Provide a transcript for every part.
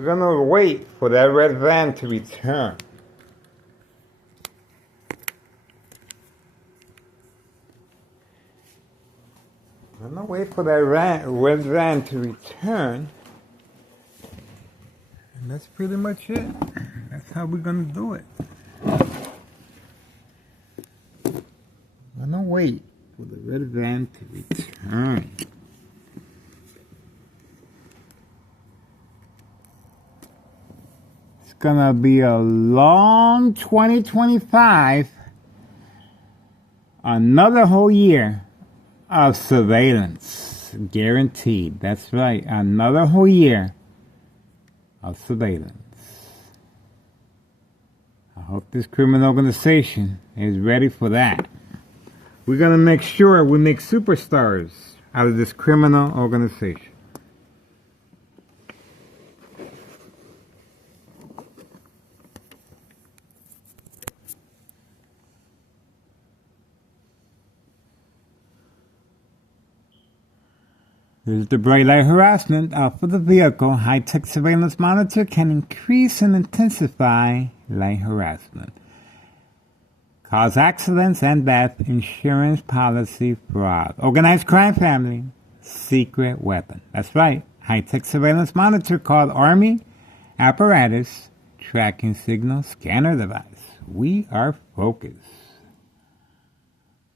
We're gonna wait for that red van to return. We're gonna wait for that red van to return. And that's pretty much it. That's how we're gonna do it. We're gonna wait for the red van to return. It's gonna be a long 2025. Another whole year of surveillance. Guaranteed. That's right. Another whole year of surveillance. I hope this criminal organization is ready for that. We're going to make sure we make superstars out of this criminal organization. There's the bright light harassment off of the vehicle. High-tech surveillance monitor can increase and intensify light harassment. Cause accidents and death, insurance policy fraud. Organized crime family, secret weapon. That's right. High-tech surveillance monitor called Army apparatus, tracking signal, scanner device. We are focused.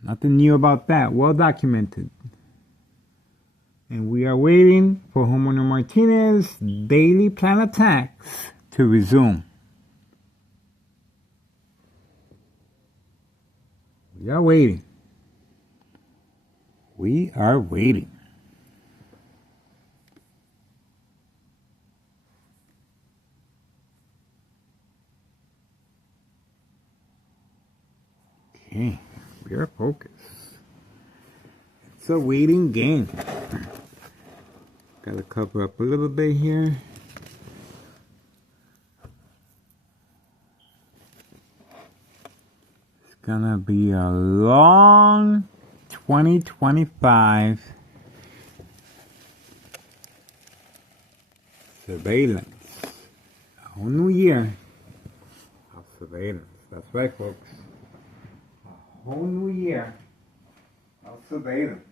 Nothing new about that. Well documented. And we are waiting for Homeowner Martinez's daily plan attacks to resume. We are waiting. We are waiting. Okay, we are focused. It's a waiting game. Got to cover up a little bit here. It's gonna be a long 2025 surveillance. A whole new year of surveillance. That's right, folks. A whole new year of surveillance.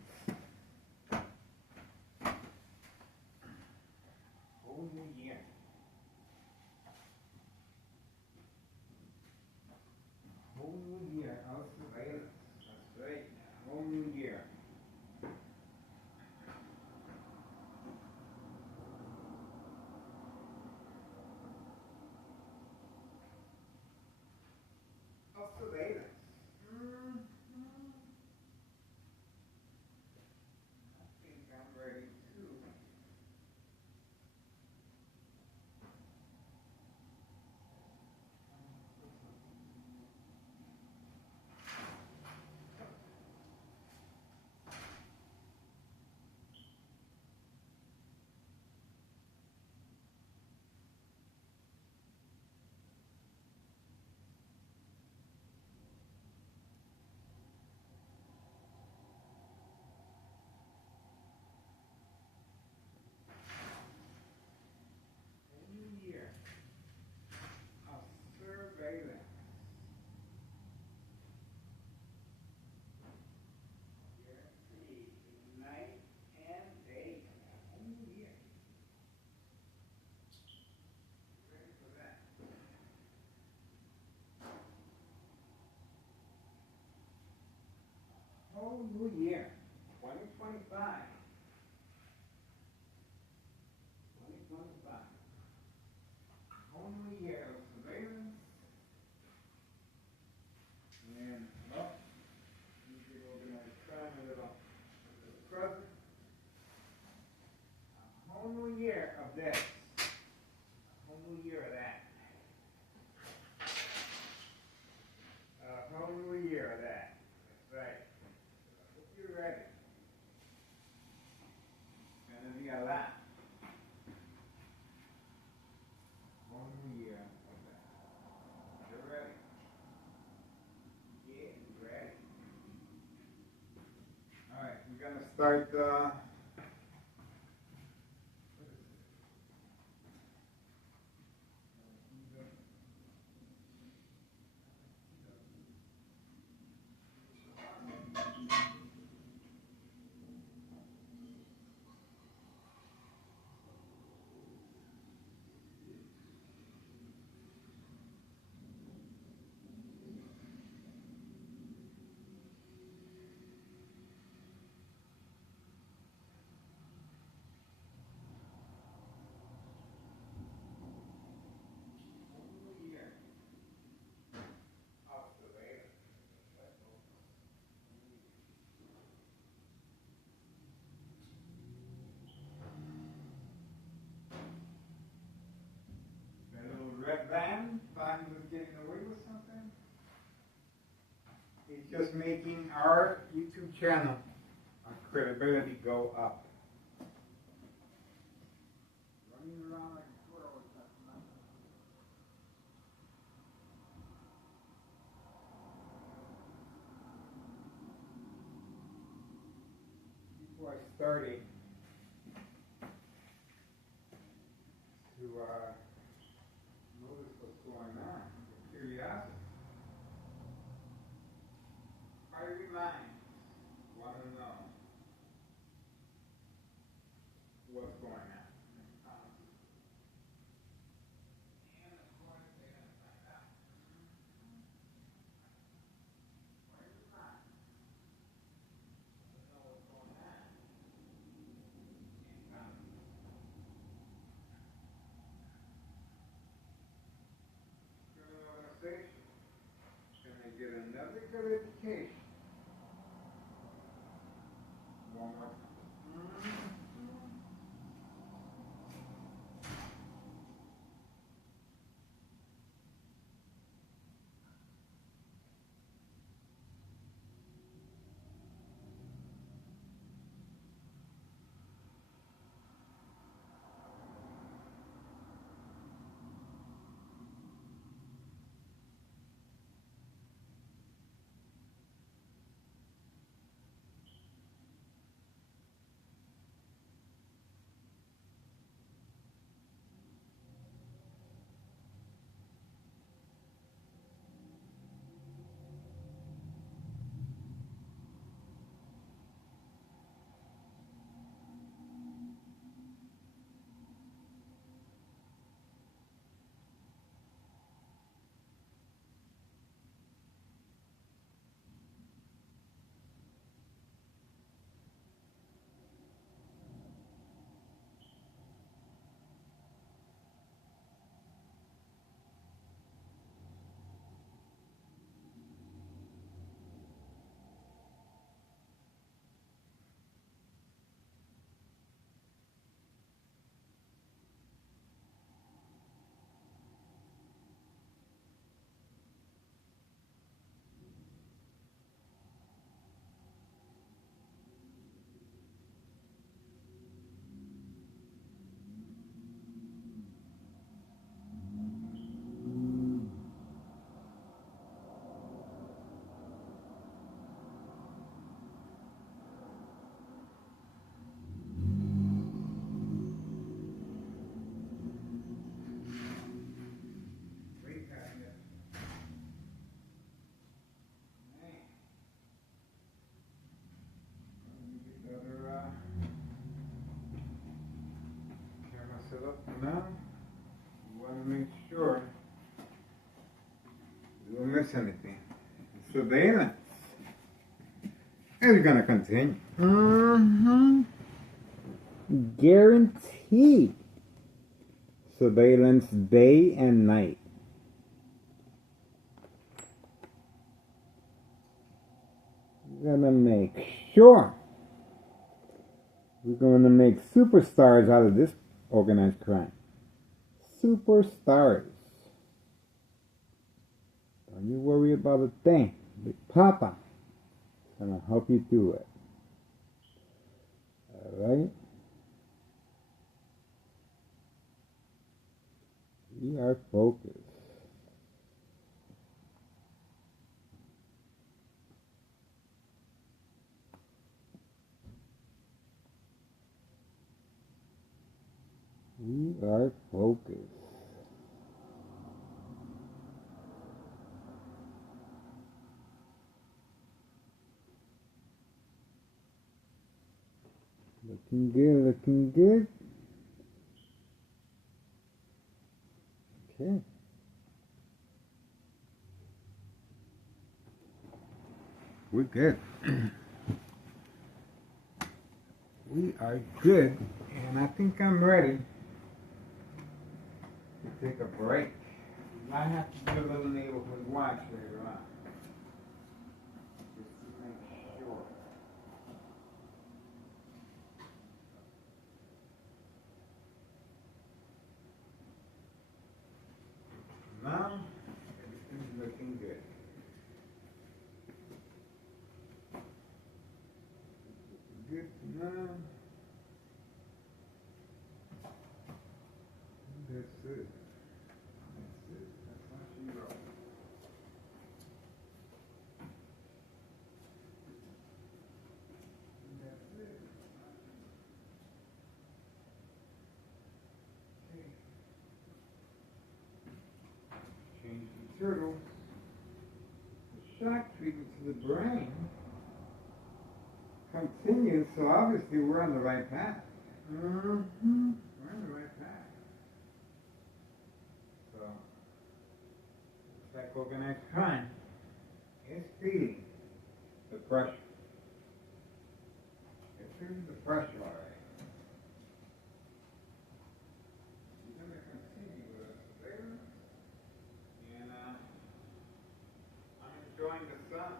Whole new year, 2025. 2025. Whole new year of surveillance. And, well, you should organize crime a little present. A whole new year of this. A whole new year of that. A whole new year of that. That's right. Hope you're ready. It's gonna be a lot. Whole new year of that. You're ready. Yeah, you're ready. All right, we're gonna start. That van thought he was getting away with something. He's just making our YouTube channel, our credibility go up. Running around like a squirrel is not nothing. Before I started to notice what's going on, the curiosity. Fiery minds want to know what's going on. And of course, they're going to find out. Fiery minds want to know what's going on. Criminal organization is going to get another good education. One more time. Now, you want to make sure you don't miss anything. Surveillance is going to continue. Guaranteed. Surveillance day and night. We're going to make sure we're going to make superstars out of this organized crime. Superstars. Don't you worry about a thing. Big Papa is going to help you do it. Alright? We are focused. We are focused. Looking good, looking good. Okay. We're good. We are good, and I think I'm ready to take a break. We might have to do a little neighborhood watch later on. Just to make sure. it. That's what she wrote. That's it. Okay. Change the turtle. The shock treatment to the brain continues, so obviously we're on the right path. We're on the right path. So, looks like organized crime is feeding the pressure. It's feeding the pressure, all right. We're going to continue with this later. And I'm enjoying the sun.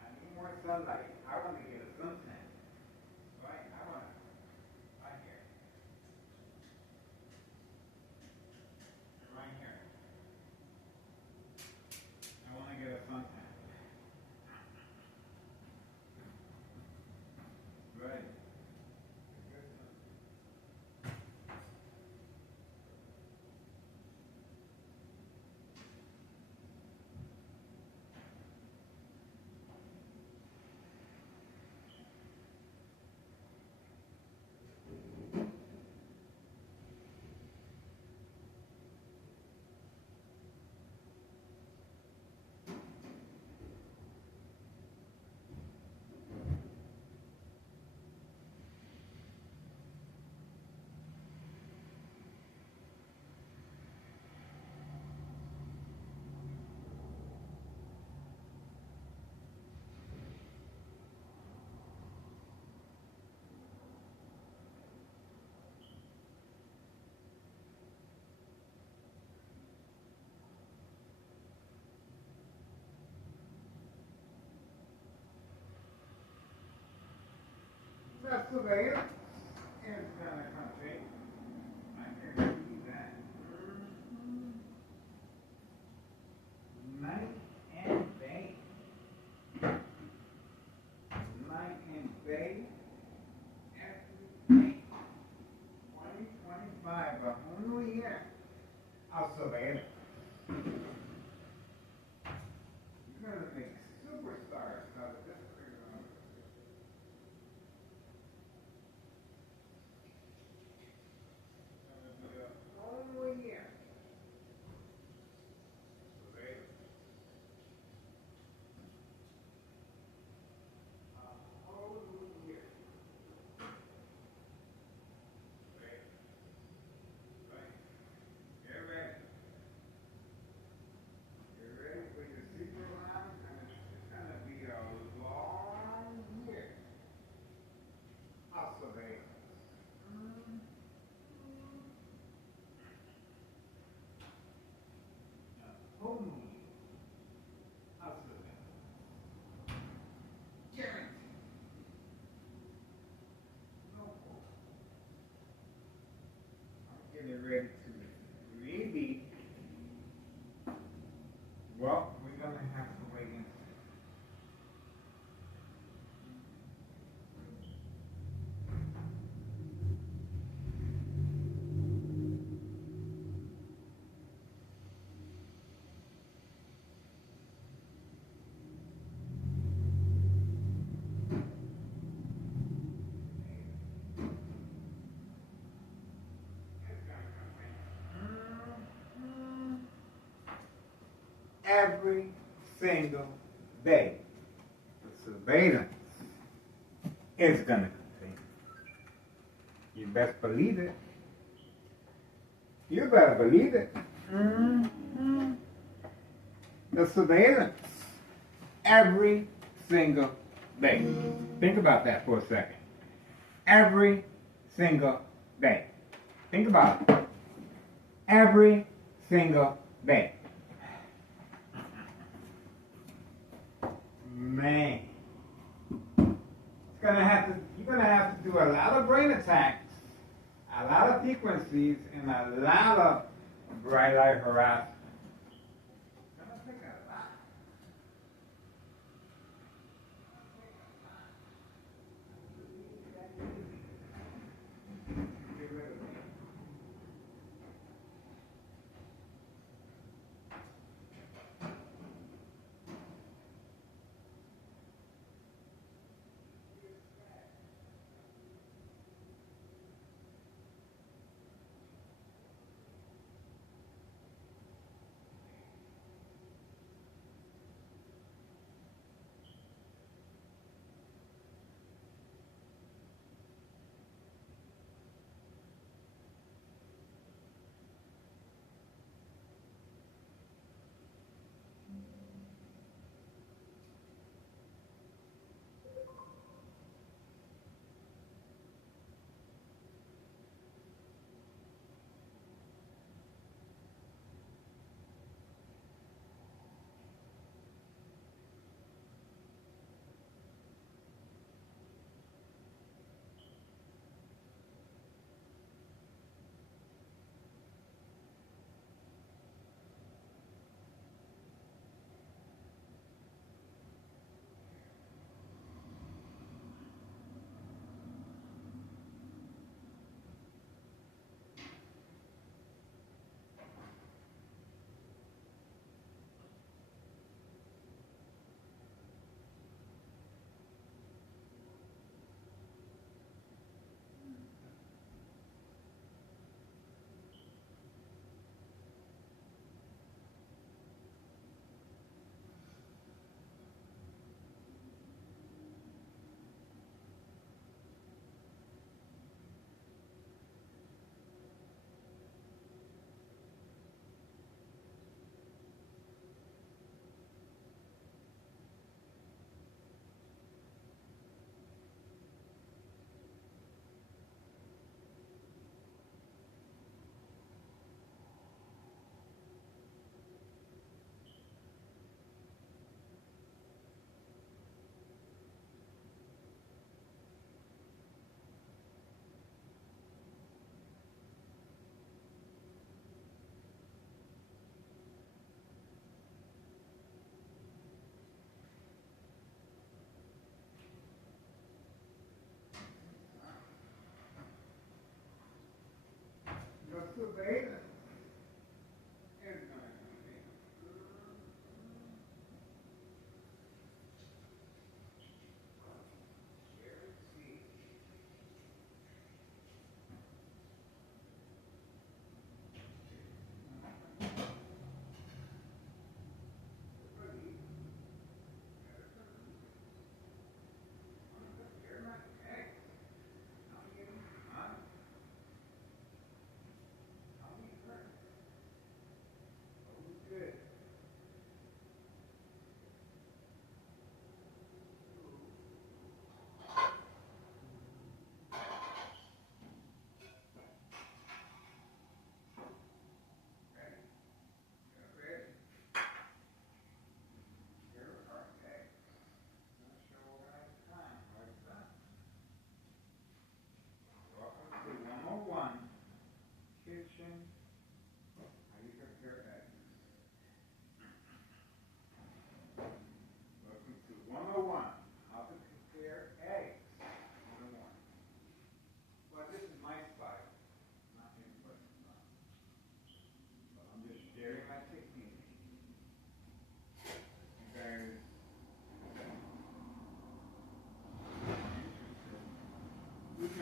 I need more sunlight. I want to get a suntan. Right? I want to. Right here. Right here. I want to get a suntan. Right. That's the way it is. It's kind of country. I can see that. Night and day. Night and day. Every day. 2025, a whole new year. I'll survey it. You're going to make superstars out of this. Yeah. Getting ready to maybe, well, we're going to have to wait and see. Every single day, the surveillance is going to continue. You best believe it. You better believe it. The surveillance, every single day. Think about that for a second. Every single day. Think about it. Every single day. Man, you're gonna have to do a lot of brain attacks, a lot of frequencies, and a lot of bright light harassment. It's gonna take a lot.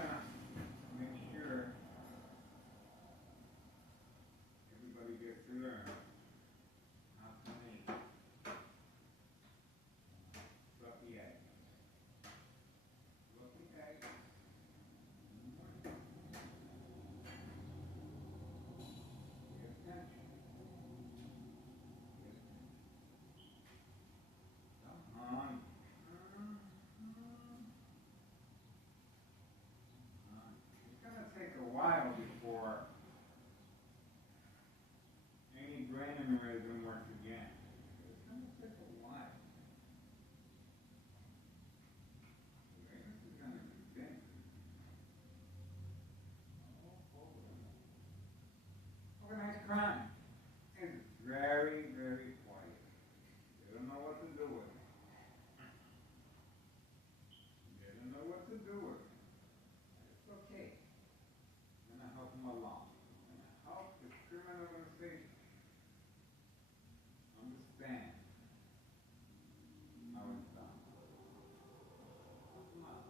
gonna make sure everybody gets to learn how to make fluffy eggs. Fluffy eggs. Pay attention. Come on. It's going to take a while before any brain aneurysm works again. It's going to take a while. This is going to be big. Organized crime is very, very quiet. They don't know what to do with it. They don't know what to do with it. It's okay. I'm going to help them along. I'm going to help the criminal organization understand how it's done. Help them out.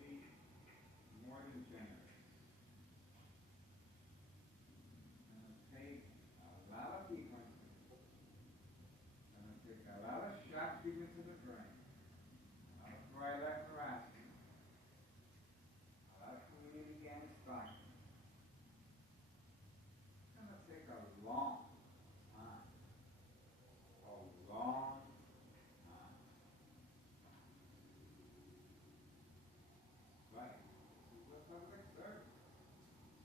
Be more than generous. It's going to take a lot of people. It's going to take a lot of shots given to the brain. A lot of twilight harassment. A lot of community gang stalking. It's going to take a long time. A long time. Right. This is a public service.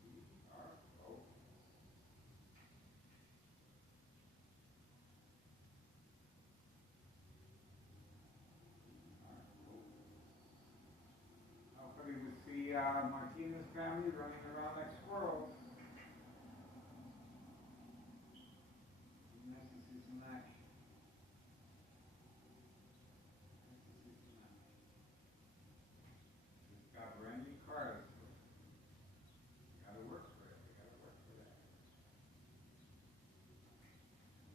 We are focused. Hopefully we see Martinez family running around like squirrels. Nice to see some action. Nice to see some action. Just got brand new cars. You gotta work for it. You gotta work for that.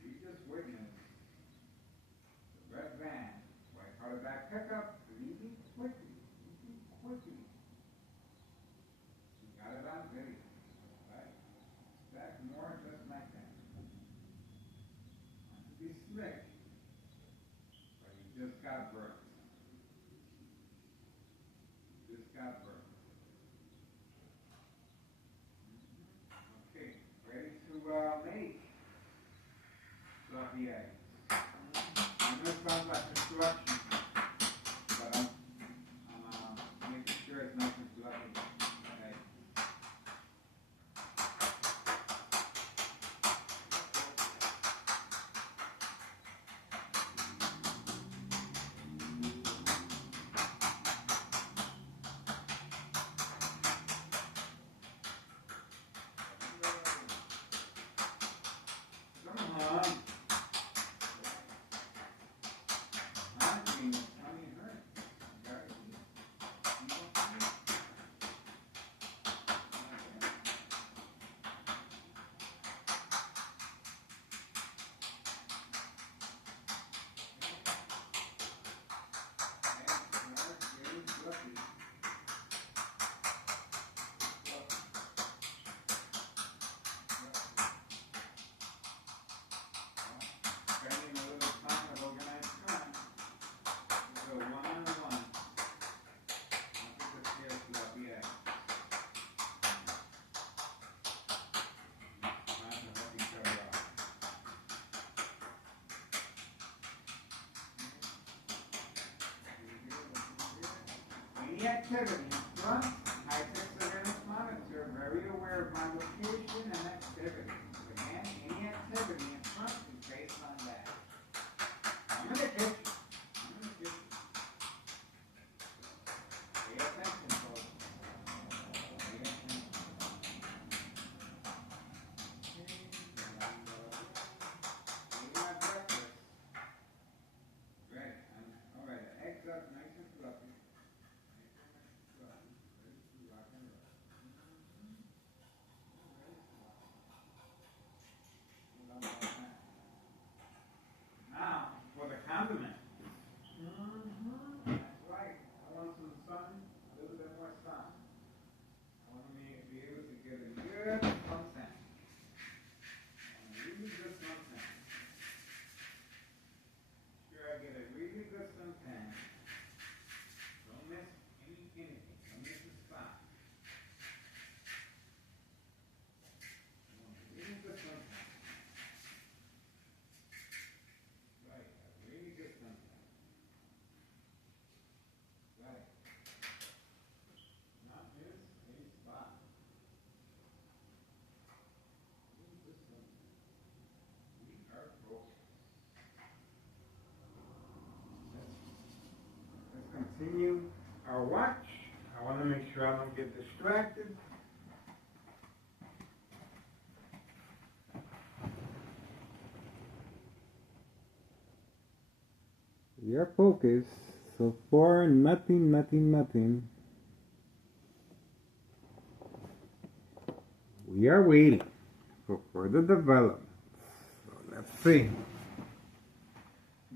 We just witnessed the red van, white hardback pickup, leaving quickly. Quickly. You got it on video. Right? That's more just like that. Not to be slick, but you just got burnt. You just got burnt. Okay, ready to make fluffy eggs. I'm going to sound like construction, but I'm making sure it's nice and fluffy. Okay. Come on. Honey hurt. Gotta eat. You don't eat. Getting fluffy. Spending a little time of organized crime. So one-on-one. Look at the scale fluffy egg. Trying to help each other out. Any activity in front, high-tech surveillance monitor, very aware of my location and activity. Again, any activity in front is based on that. I'm in the kitchen. I'm in the kitchen. Pay attention, folks. Pay attention. Eating my breakfast. Great. All right, the eggs up nice and fluffy. Ready to rock and roll. Ready to rock. sure I don't get distracted. We are focused. So far, nothing, nothing, nothing. We are waiting for further development. So let's see.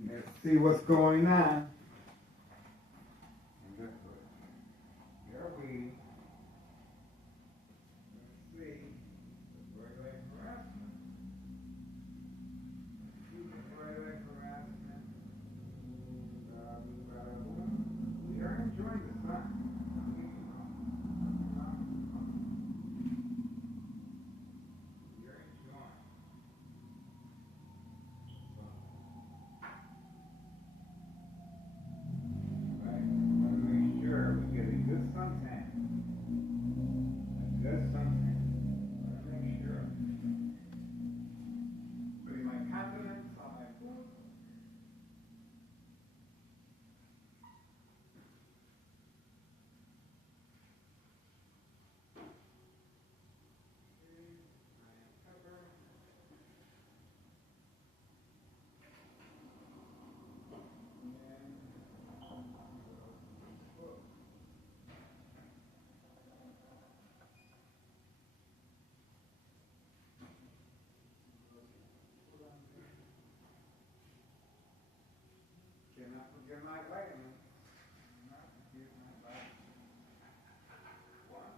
Let's see what's going on. We are waiting. Let's see. Regular harassment. Regular harassment. We are enjoying the sun. Cannot forget my vitamins. Cannot forget my vitamins. One.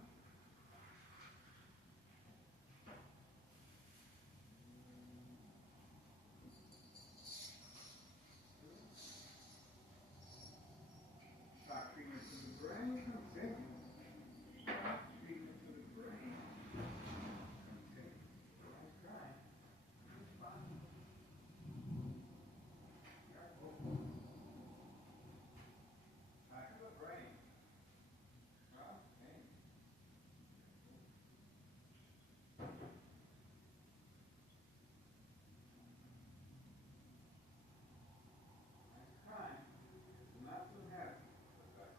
Shock treatment to the brain. Continue. Shock treatment to the brain. Continue. Okay. That's fine. Back to the brain. Okay. Time. Not too heavy. But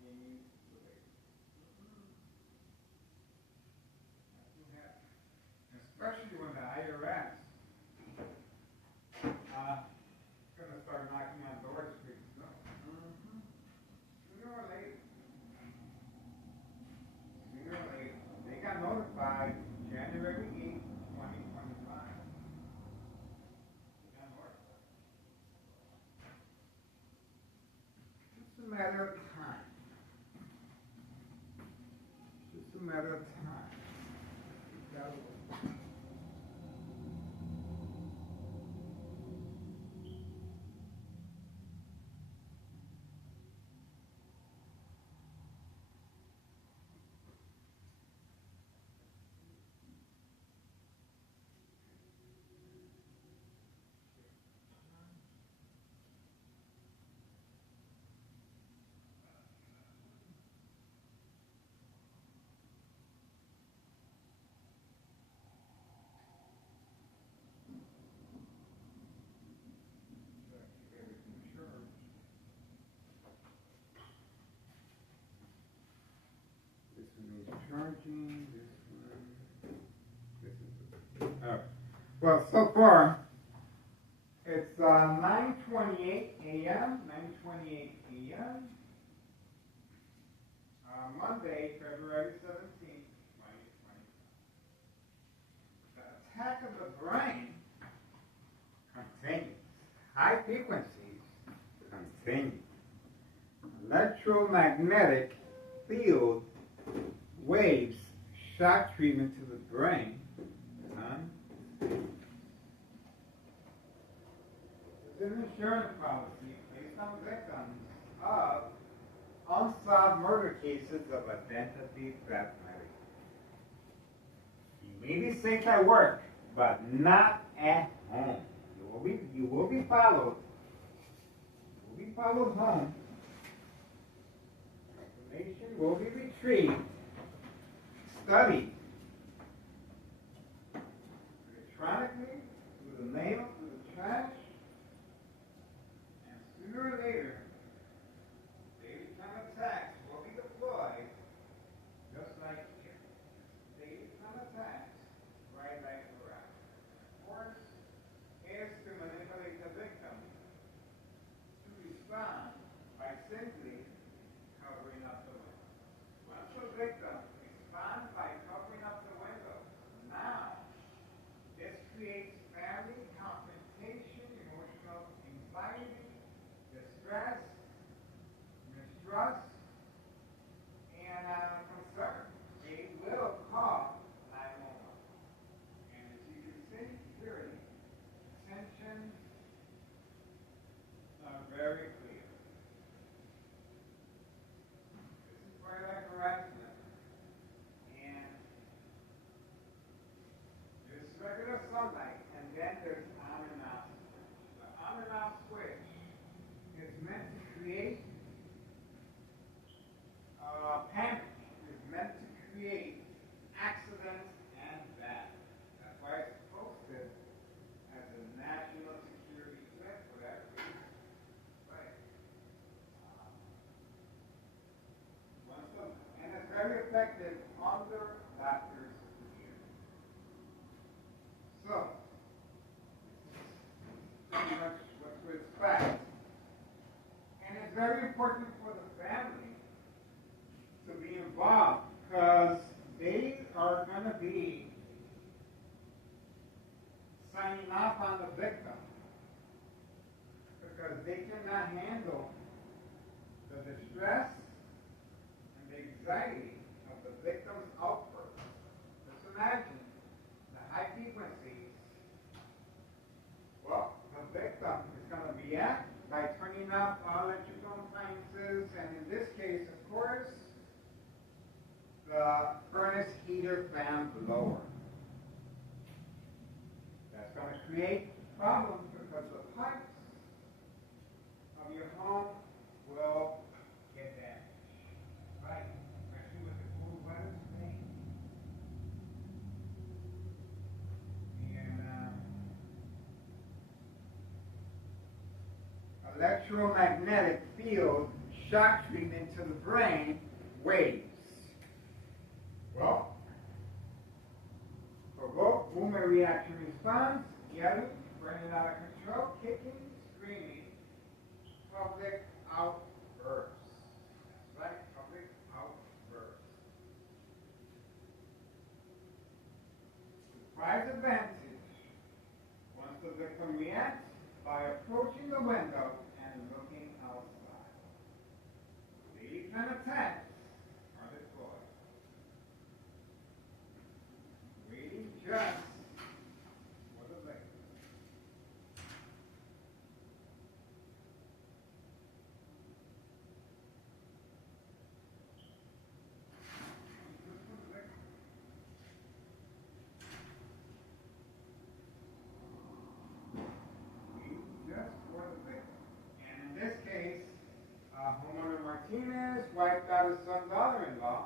continue to wait. Not too heavy. Especially when the IRS going to start knocking on doors pretty soon. Sooner or later. Sooner or later. They got notified January 8th, 2025. They got notified. It's just a matter of time. It's just a matter of time. You gotta wait. This one is charging. This is. Oh. Well, so far, it's 9:28 a.m. 9:28 a.m. Monday, February 17th, 2020. The attack of the brain continues. High frequencies continue. Electromagnetic field waves shock treatment to the brain. There's an insurance policy based on victims of unsolved murder cases of identity theft. You may be safe at work, but not at home. You will be followed. You will be followed home. Information will be retrieved, studied electronically through the mail, through the trash, and sooner or later, daily time attacks will be deployed distrust and concern, they will call 911. And as you can see, clearly, tensions are very clear. This is twilight harassment. And there's regular sunlight, and then there's on and off switch. The on and off switch is meant to create panic, is meant to create accidents and that. That's why it's posted as a national security threat for that reason. Right. And it's very effective under doctors' ear. So, pretty much what to expect. And it's very important for the family to be involved because they are going to be signing off on the victim because they cannot handle the distress and the anxiety of the victim's outburst. Just imagine the high frequencies. Well, the victim is going to react by turning off all electrical appliances, and in this case, of course, the furnace, heater, fan, blower. That's going to create problems because the pipes of your home will get damaged. Right? Especially with the cool weather today. And electromagnetic field shock treatment to the brain waves. Well, provoke movement reaction response, yelling, running out of control, kicking, screaming, public outbursts. That's right, public outbursts. Surprise advantage. Once the victim reacts by approaching the window and looking outside. These kind of attacks are deployed. Just for the victim. Just for the victim. And in this case, homeowner Martinez wiped out his son daughter-in-law.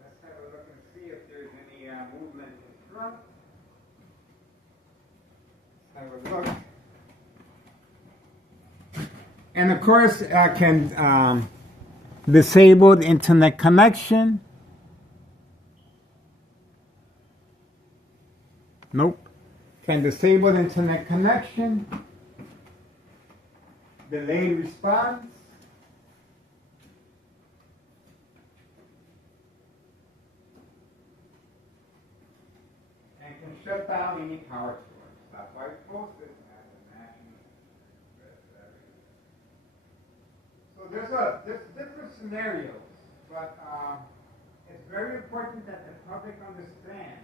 Let's have a look and see if there's any movement in front. Let's have a look. And of course, I can disable the internet connection. Nope. Can disable the internet connection. Delayed response. And can shut down any power source. That's why it's posted as a national security. So there's different scenarios, but it's very important that the public understand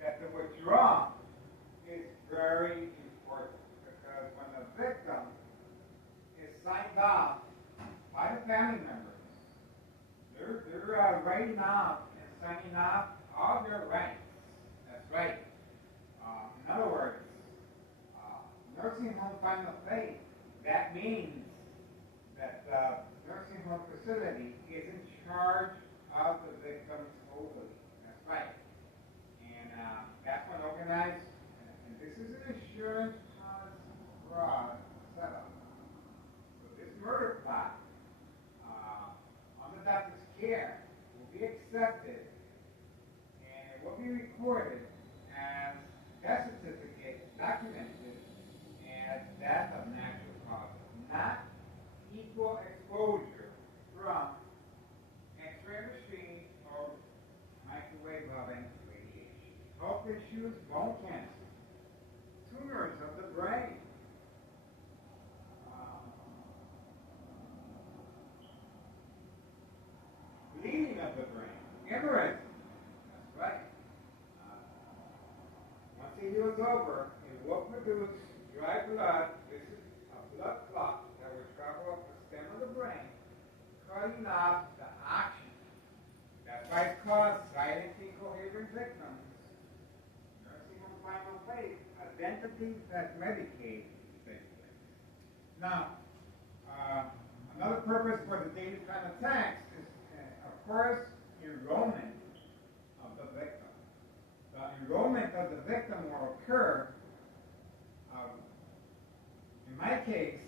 that the withdrawal is very important because when the victim is signed off by the family members, they're writing off and signing off all their rights. That's right. In other words, nursing home final fate, that means that the nursing home facility is in charge of the victim totally. That's right. And that's when organized, and this is an insurance fraud setup. So this murder plot on the doctor's care will be accepted and it will be recorded as death certificate documented as death of natural causes, not equal exposure from X-ray machine or microwave oven radiation. Health issues, bone cancer, tumors of the brain, Hemorrhaging. That's right. Once it heals over, it will produce dry blood. This is a blood clot that will travel up the stem of the brain, cutting off the oxygen. That's why it's called silent incoherent victims. Nursing home final phase, identity that Medicaid takes place. Now, another purpose for the daily plan of tax is, of course, enrollment of the victim. The enrollment of the victim will occur, in my case,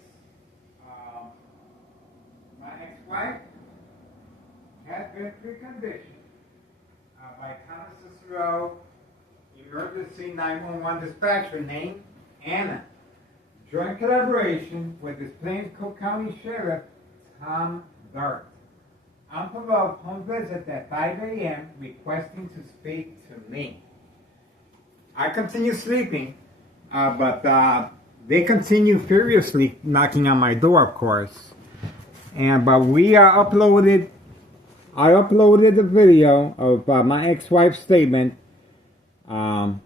my ex-wife has been preconditioned by Thomas Cicero, emergency 911 dispatcher named Anna, joint collaboration with the Plains Cook County Sheriff Tom Dart. Unprovoked home visit at 5 a.m. requesting to speak to me. I continue sleeping, but they continue furiously knocking on my door, of course. But we uploaded. I uploaded the video of my ex-wife's statement. No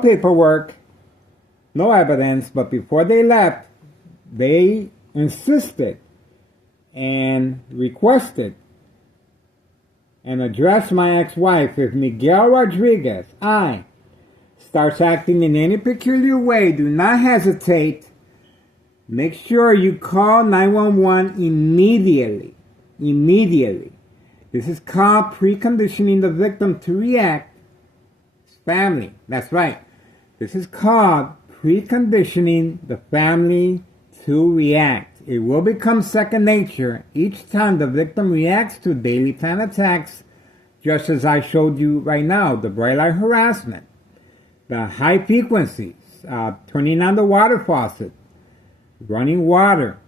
paperwork, no evidence. But before they left, they insisted and requested and addressed my ex-wife. If Miguel Rodriguez, starts acting in any peculiar way, do not hesitate. Make sure you call 911 immediately. Immediately. This is called preconditioning the victim to react. It's family. That's right. This is called preconditioning the family to react. It will become second nature each time the victim reacts to daily plan attacks, just as I showed you right now, the bright light harassment, the high frequencies, turning on the water faucet, running water,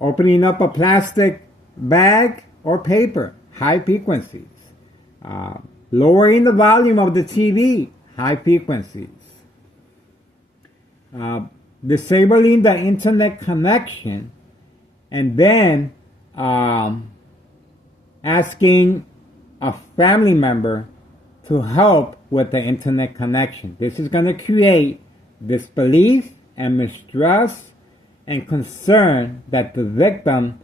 opening up a plastic bag or paper, high frequencies, lowering the volume of the TV, high frequencies, disabling the internet connection, and then asking a family member to help with the internet connection. This is going to create disbelief and mistrust and concern that the victim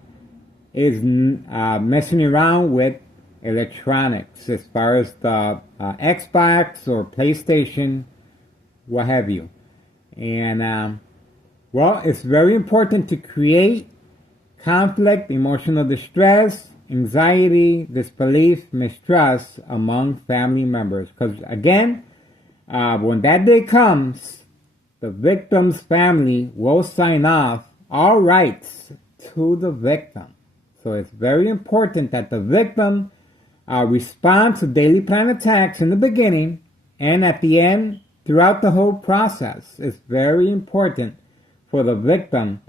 is messing around with electronics, as far as the Xbox or PlayStation, what have you. And well, it's very important to create conflict, emotional distress, anxiety, disbelief, mistrust among family members. Because again, when that day comes, the victim's family will sign off all rights to the victim. So it's very important that the victim respond to daily plan attacks in the beginning and at the end, throughout the whole process. It's very important for the victim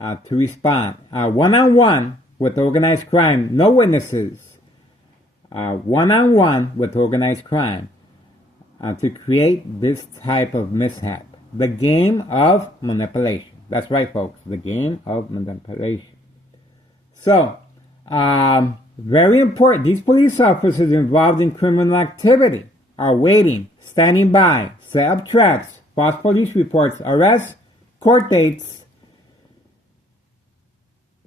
to respond. One-on-one with organized crime, no witnesses. One-on-one with organized crime to create this type of mishap. The game of manipulation. That's right, folks. The game of manipulation. So, very important. These police officers involved in criminal activity are waiting, standing by, set up traps, false police reports, arrests, court dates.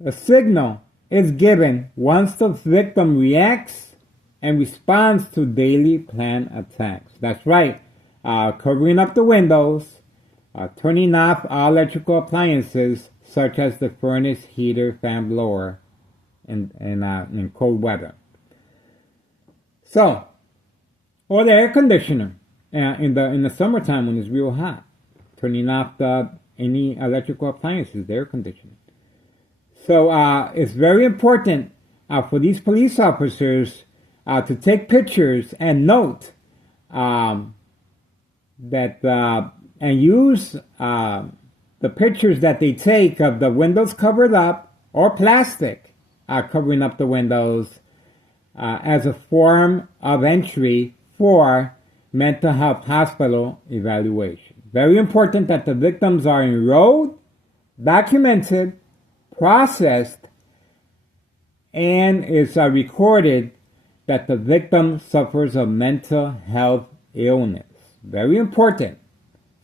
A signal is given once the victim reacts and responds to daily plan attacks. That's right. Covering up the windows, turning off all electrical appliances such as the furnace, heater, fan blower in cold weather. So, or the air conditioner in the summertime when it's real hot, turning off any electrical appliances, the air conditioner. So it's very important for these police officers to take pictures and note that and use the pictures that they take of the windows covered up or plastic covering up the windows as a form of entry for mental health hospital evaluation. Very important that the victims are enrolled, documented, processed, and it's recorded that the victim suffers of mental health illness. Very important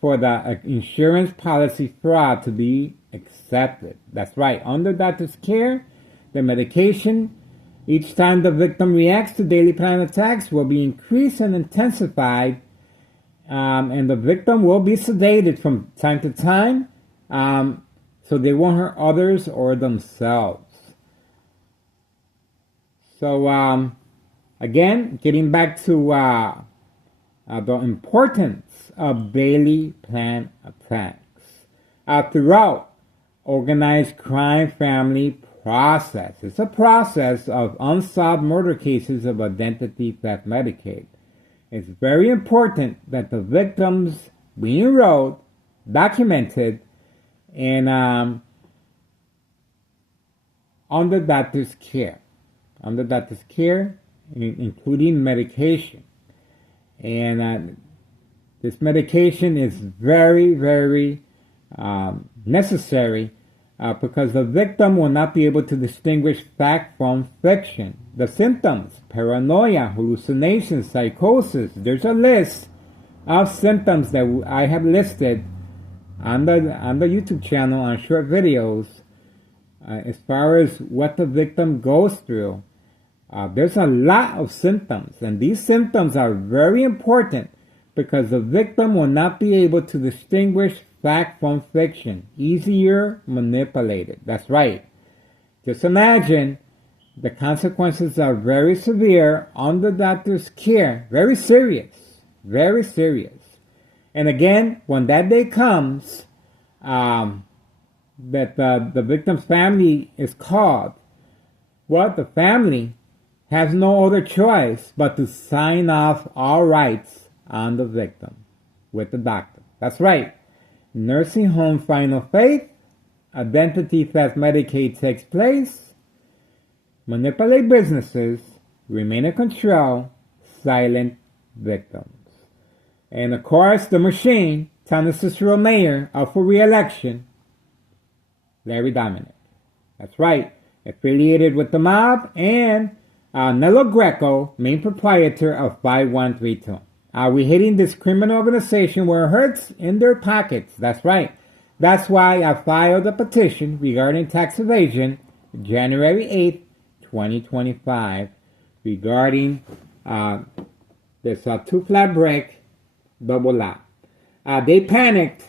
for the insurance policy fraud to be accepted. That's right. Under doctor's care, the medication, each time the victim reacts to daily plan attacks, will be increased and intensified, and the victim will be sedated from time to time, so they won't hurt others or themselves. So, again, getting back to the importance of daily plan attacks. Throughout organized crime family process. It's a process of unsolved murder cases of identity theft Medicaid. It's very important that the victims be enrolled, documented, and under doctor's care. Under doctor's care, including medication. And this medication is very, very necessary because the victim will not be able to distinguish fact from fiction. The symptoms, paranoia, hallucinations, psychosis, there's a list of symptoms that I have listed on the YouTube channel on short videos as far as what the victim goes through. There's a lot of symptoms, and these symptoms are very important because the victim will not be able to distinguish fact from fiction. Easier manipulated. That's right. Just imagine the consequences are very severe under doctor's care. Very serious. Very serious. And again, when that day comes, that the victim's family is called, well, the family has no other choice but to sign off all rights on the victim with the doctor. That's right. Nursing home final fate, identity theft Medicaid takes place, manipulate businesses, remain in control, silent victims. And of course, the machine, Thomas Cicero Mayor, up for re-election, Larry Dominic. That's right. Affiliated with the mob, and Nello Greco, main proprietor of 5132. We're hitting this criminal organization where it hurts in their pockets. That's right. That's why I filed a petition regarding tax evasion January 8th, 2025, regarding this two-flat break, double lap. They panicked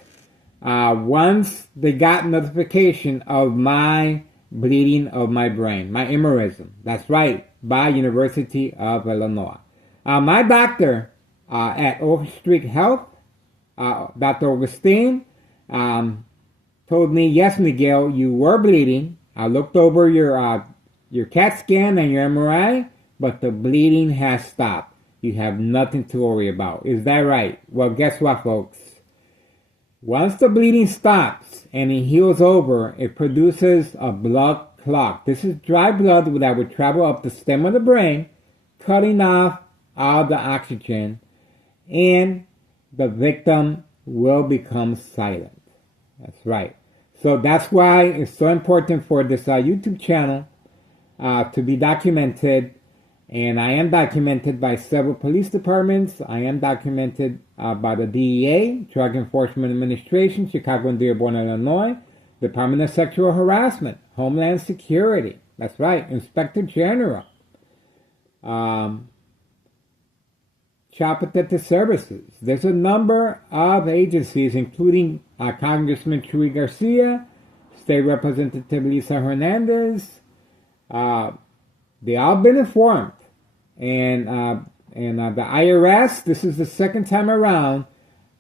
once they got notification of my bleeding of my brain, my aneurysm. That's right, by University of Illinois. My doctor at Oak Street Health, Dr. Augustine, told me, yes, Miguel, you were bleeding. I looked over your CAT scan and your MRI, but the bleeding has stopped. You have nothing to worry about. Is that right? Well, guess what, folks? Once the bleeding stops and it heals over, it produces a blood clot. This is dry blood that would travel up the stem of the brain, cutting off all the oxygen, and the victim will become silent. That's right. So that's why it's so important for this YouTube channel to be documented. And I am documented by several police departments. I am documented by the DEA, Drug Enforcement Administration, Chicago and Dearborn, Illinois, Department of Sexual Harassment, Homeland Security. That's right, Inspector General. Child Protective Services. There's a number of agencies, including Congressman Chuy Garcia, State Representative Lisa Hernandez. They all been informed. And the IRS, this is the second time around,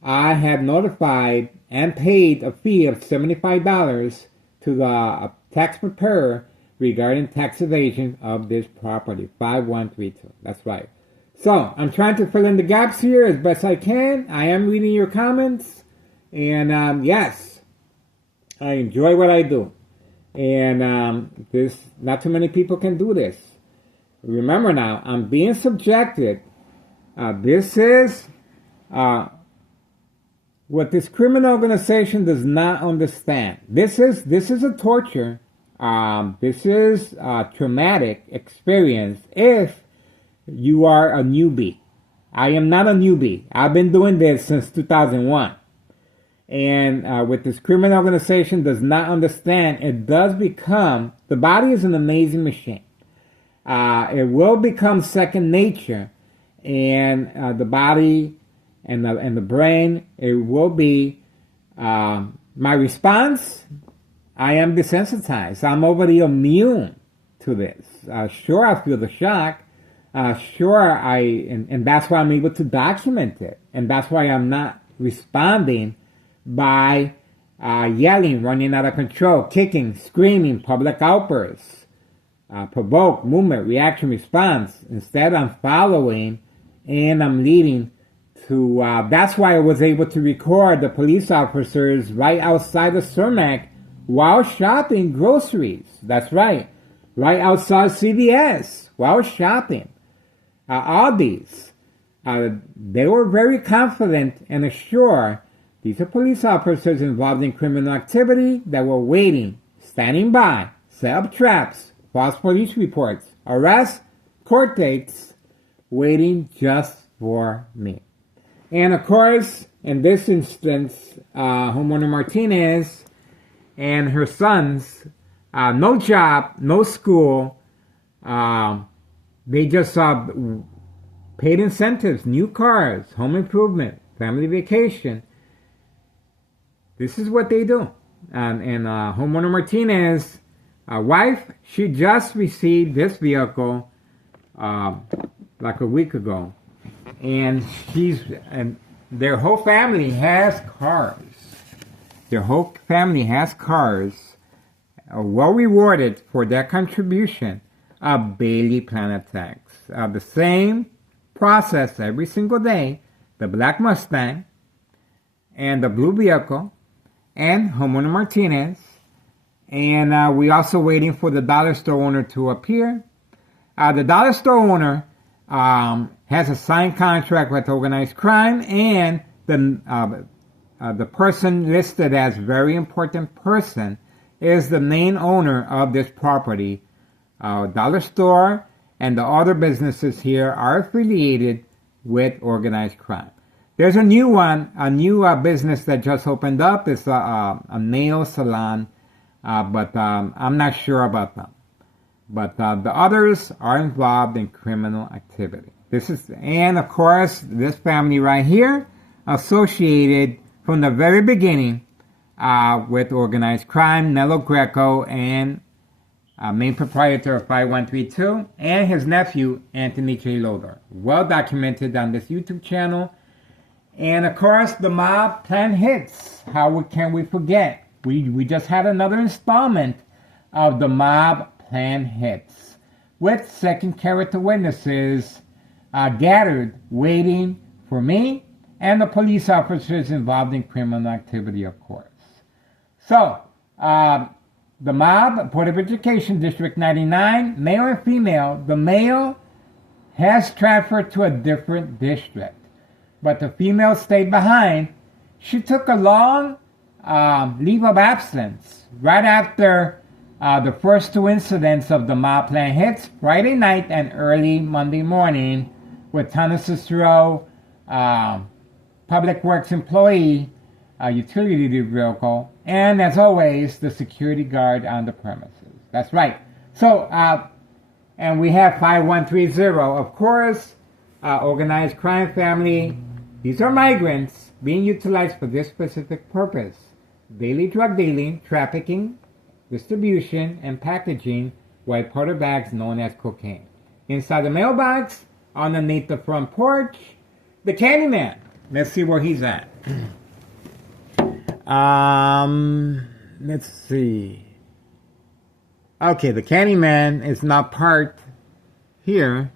I have notified and paid a fee of $75 to the tax preparer regarding tax evasion of this property, 5132. That's right. So, I'm trying to fill in the gaps here as best I can. I am reading your comments. And, yes, I enjoy what I do. And this, not too many people can do this. Remember now, I'm being subjected. This is what this criminal organization does not understand. This is a torture This is a traumatic experience if you are a newbie. I am not a newbie. I've been doing this since 2001. And with this criminal organization does not understand, it does become, the body is an amazing machine. It will become second nature, and the body and the brain, it will be, my response, I am desensitized. I'm already immune to this. Sure, I feel the shock. Sure, and that's why I'm able to document it. And that's why I'm not responding by yelling, running out of control, kicking, screaming, public outbursts, provoke, movement, reaction, response. Instead, I'm following and I'm leading to, that's why I was able to record the police officers right outside of Cermak while shopping groceries. That's right. Right outside CVS while shopping. Aldi's. They were very confident and assured these are police officers involved in criminal activity that were waiting, standing by, set up traps, false police reports, arrests, court dates, waiting just for me. And of course, in this instance, homeowner Martinez and her sons, no job, no school, they just paid incentives, new cars, home improvement, family vacation. This is what they do. And homeowner Martinez, wife, she just received this vehicle like a week ago. And their whole family has cars. Their whole family has cars, well rewarded for their contribution of Bailey Planet Tax. The same process every single day, the black Mustang and the blue vehicle and homeowner Martinez. And we also waiting for the dollar store owner to appear. The dollar store owner has a signed contract with organized crime, and the person listed as very important person is the main owner of this property. Dollar store and the other businesses here are affiliated with organized crime. There's a new one, a new business that just opened up. It's a nail salon, but I'm not sure about them. But the others are involved in criminal activity. And of course, this family right here, associated from the very beginning with organized crime, Nello Greco, and main proprietor of 5132, and his nephew, Anthony J. Loder. Well documented on this YouTube channel. And of course, the mob plan hits. How can we forget? We just had another installment of the mob plan hits, with second character witnesses gathered waiting for me and the police officers involved in criminal activity, of course. So, the mob, Board of Education, District 99, male and female. The male has transferred to a different district, but the female stayed behind. She took a long leave of absence right after the first two incidents of the mob plan hits, Friday night and early Monday morning, with Thomas Cicero, Public Works employee, utility vehicle, and as always, the security guard on the premises. That's right. So, and we have 5130, of course, organized crime family. These are migrants being utilized for this specific purpose: daily drug dealing, trafficking, distribution, and packaging white powder bags known as cocaine. Inside the mailbox, underneath the front porch, the Candyman. Let's see where he's at. Let's see. Okay, the Candyman is not parked here.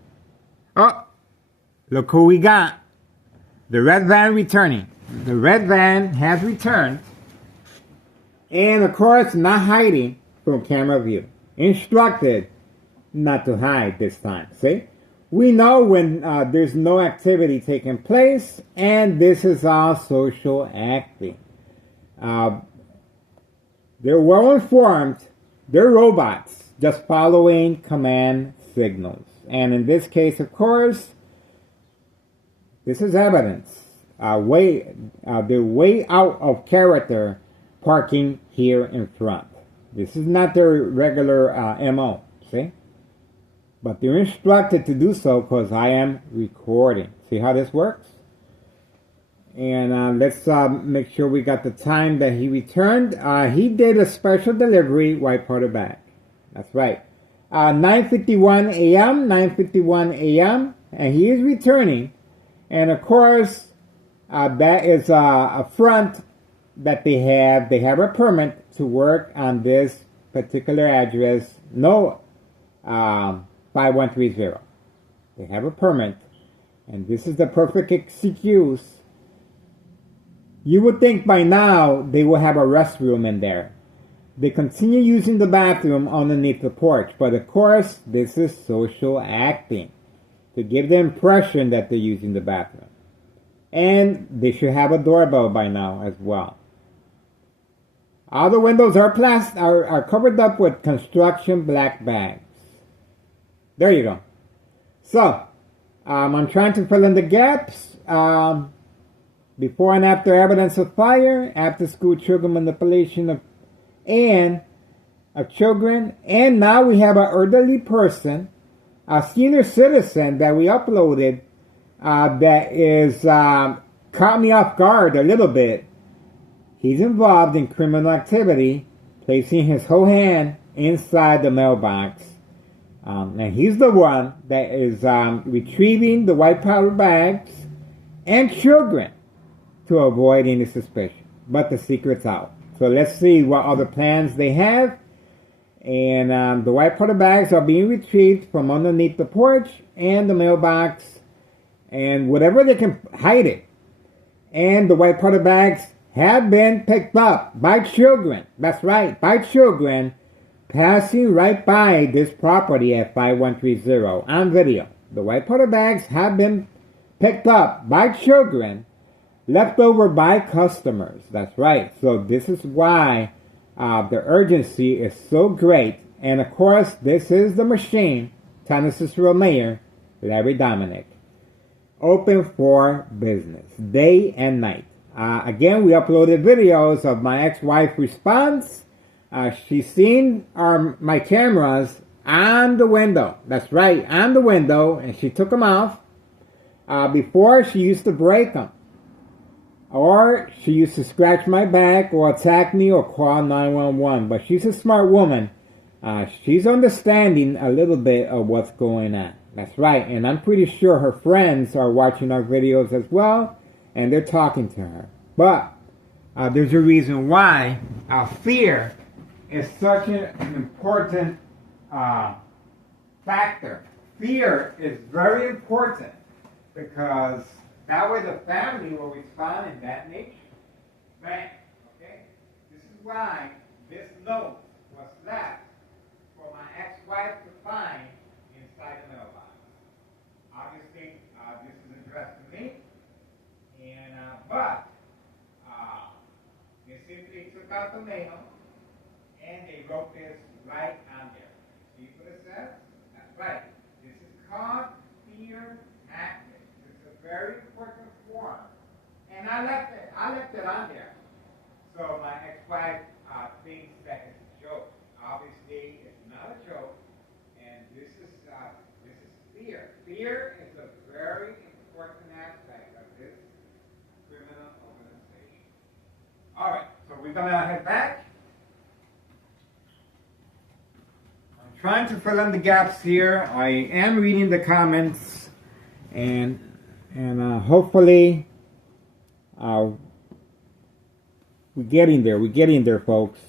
Oh, look who we got. The red van returning. The red van has returned. And of course, not hiding from camera view. Instructed not to hide this time. See? We know when there's no activity taking place, and this is all social acting. They're well informed They're robots just following command signals. And in this case, of course, this is evidence. They're way out of character parking here in front. This is not their regular MO, see? But they're instructed to do so because I am recording. See how this works? And let's make sure we got the time that he returned. He did a special delivery right part of back. That's right. 9:51 a.m., 9:51 a.m., and he is returning. And of course, that is a front that they have. They have a permit to work on this particular address. No 5130. They have a permit. And this is the perfect excuse. You would think by now they will have a restroom in there. They continue using the bathroom underneath the porch. But of course, this is social acting to give the impression that they're using the bathroom. And they should have a doorbell by now as well. All the windows are covered up with construction black bags. There you go. So, I'm trying to fill in the gaps. Before and after evidence of fire, after school children manipulation of children, and now we have an elderly person, a senior citizen that we uploaded that is caught me off guard a little bit. He's involved in criminal activity, placing his whole hand inside the mailbox. And he's the one that is retrieving the white powder bags and children to avoid any suspicion. But the secret's out. So let's see what other plans they have. And the white powder bags are being retrieved from underneath the porch and the mailbox. And whatever they can hide it. And the white powder bags have been picked up by children. That's right, by children passing right by this property at 5130 on video. The white powder bags have been picked up by children, left over by customers. That's right. So this is why the urgency is so great. And of course, this is the machine, Tennessee Mayor Larry Dominic. Open for business, day and night. Again, we uploaded videos of my ex-wife response. She's seen my cameras on the window. That's right, on the window, and she took them off. Before, she used to break them. Or she used to scratch my back or attack me or call 911. But she's a smart woman. She's understanding a little bit of what's going on. That's right, and I'm pretty sure her friends are watching our videos as well, and they're talking to her. But there's a reason why fear is such an important factor. Fear is very important because that way the family will respond in that nature. Bang. Okay? This is why this note was left for my ex-wife to find inside the mailbox. Obviously, this is addressed to me, and but they simply took out the mail and they wrote this right on there. See what it says? That's right. This is called fear acting. It's a very important form, and I left it on there. So my ex-wife thinks that it's a joke. Obviously, it's not a joke, and this is fear. Fear is a very important aspect of this criminal organization. All right, so we're gonna head back. I'm trying to fill in the gaps here. I am reading the comments, and hopefully, we're getting there. We're getting there, folks.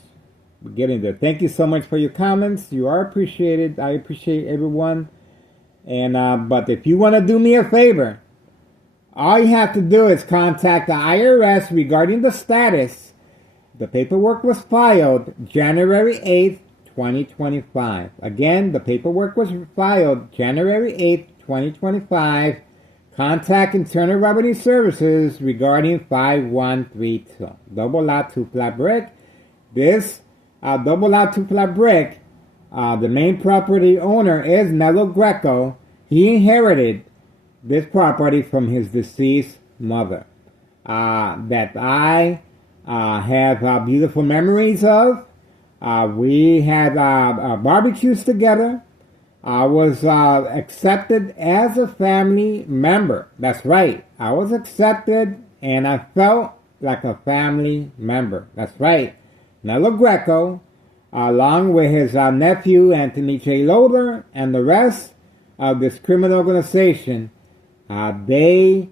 We're getting there. Thank you so much for your comments. You are appreciated. I appreciate everyone. And but if you want to do me a favor, all you have to do is contact the IRS regarding the status. The paperwork was filed January 8th, 2025. Again, the paperwork was filed January 8th, 2025. Contact Internal Revenue Services regarding 5132. Double lot, 2 flat brick. This double out 2-flat brick. The main property owner is Nello Greco. He inherited this property from his deceased mother. That I have beautiful memories of. We had barbecues together. I was accepted as a family member. That's right. I was accepted and I felt like a family member. That's right. Nello Greco, along with his nephew Anthony J. Loader and the rest of this criminal organization, they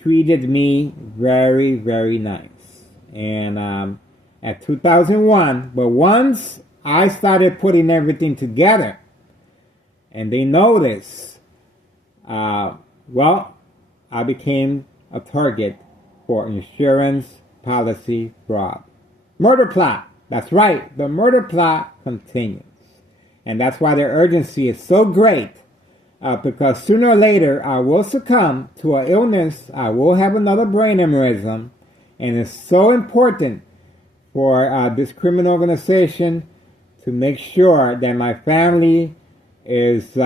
treated me very, very nice. And at 2001, but once I started putting everything together, and they noticed, well, I became a target for insurance policy fraud. Murder plot. That's right. The murder plot continues. And that's why their urgency is so great. Because sooner or later, I will succumb to an illness. I will have another brain aneurysm. And it's so important for this criminal organization to make sure that my family is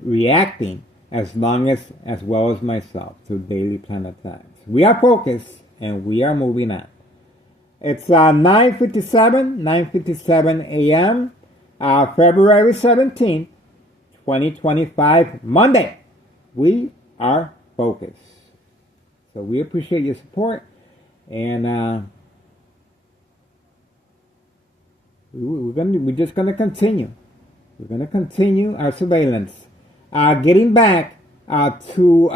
reacting as well as myself to daily planet times. We are focused and we are moving on. It's 9:57 a.m. February 17th, 2025, Monday. We are focused. So we appreciate your support, and we're just gonna continue. We're gonna continue our surveillance. Getting back to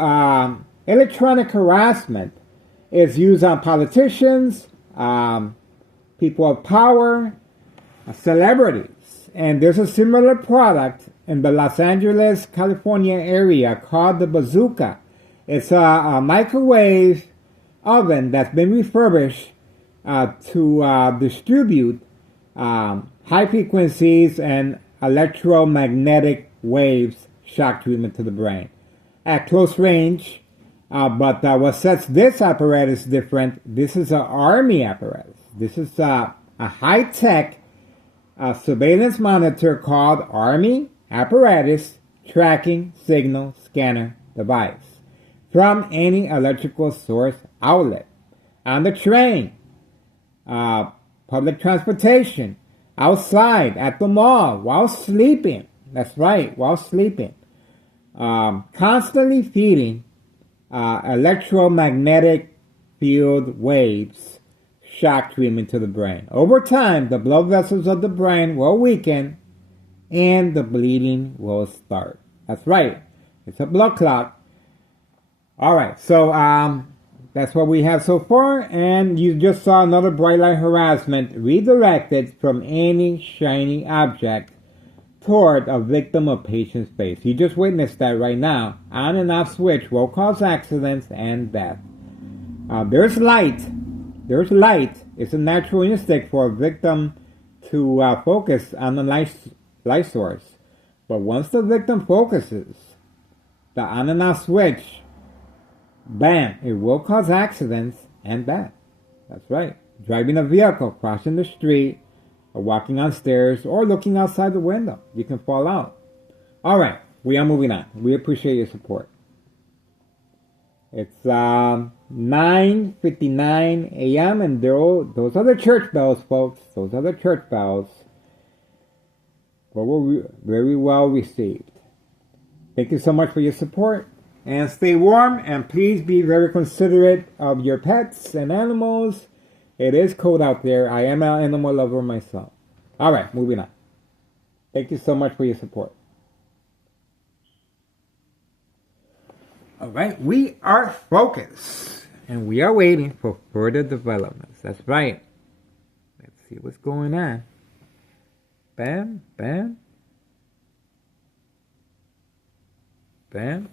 electronic harassment is used on politicians, people of power, celebrities. And there's a similar product in the Los Angeles, California area called the Bazooka. It's a microwave oven that's been refurbished to distribute high frequencies and electromagnetic waves shock treatment to the brain at close range. But what sets this apparatus different, this is an Army apparatus. This is a high-tech surveillance monitor called Army Apparatus Tracking Signal Scanner Device from any electrical source outlet. On the train, public transportation, outside, at the mall, while sleeping. That's right, while sleeping. Constantly feeding electromagnetic field waves shock treatment to the brain. Over time, the blood vessels of the brain will weaken and the bleeding will start. That's right. It's a blood clot. All right. So that's what we have so far. And you just saw another bright light harassment redirected from any shiny object toward a victim of patient's face. You just witnessed that right now. On and off switch will cause accidents and death. There's light. There's light. It's a natural instinct for a victim to focus on the light source. But once the victim focuses, the on and off switch, bam, it will cause accidents and death. That's right. Driving a vehicle, crossing the street, or walking on stairs, or looking outside the window. You can fall out. All right, we are moving on. We appreciate your support. It's 9:59 a.m. and those are the church bells, folks. Those are the church bells. But we're very well received. Thank you so much for your support. And stay warm, and please be very considerate of your pets and animals. It is cold out there. I am an animal lover myself. All right, moving on. Thank you so much for your support. All right, we are focused, and we are waiting for further developments. That's right. Let's see what's going on. Bam, bam. Bam.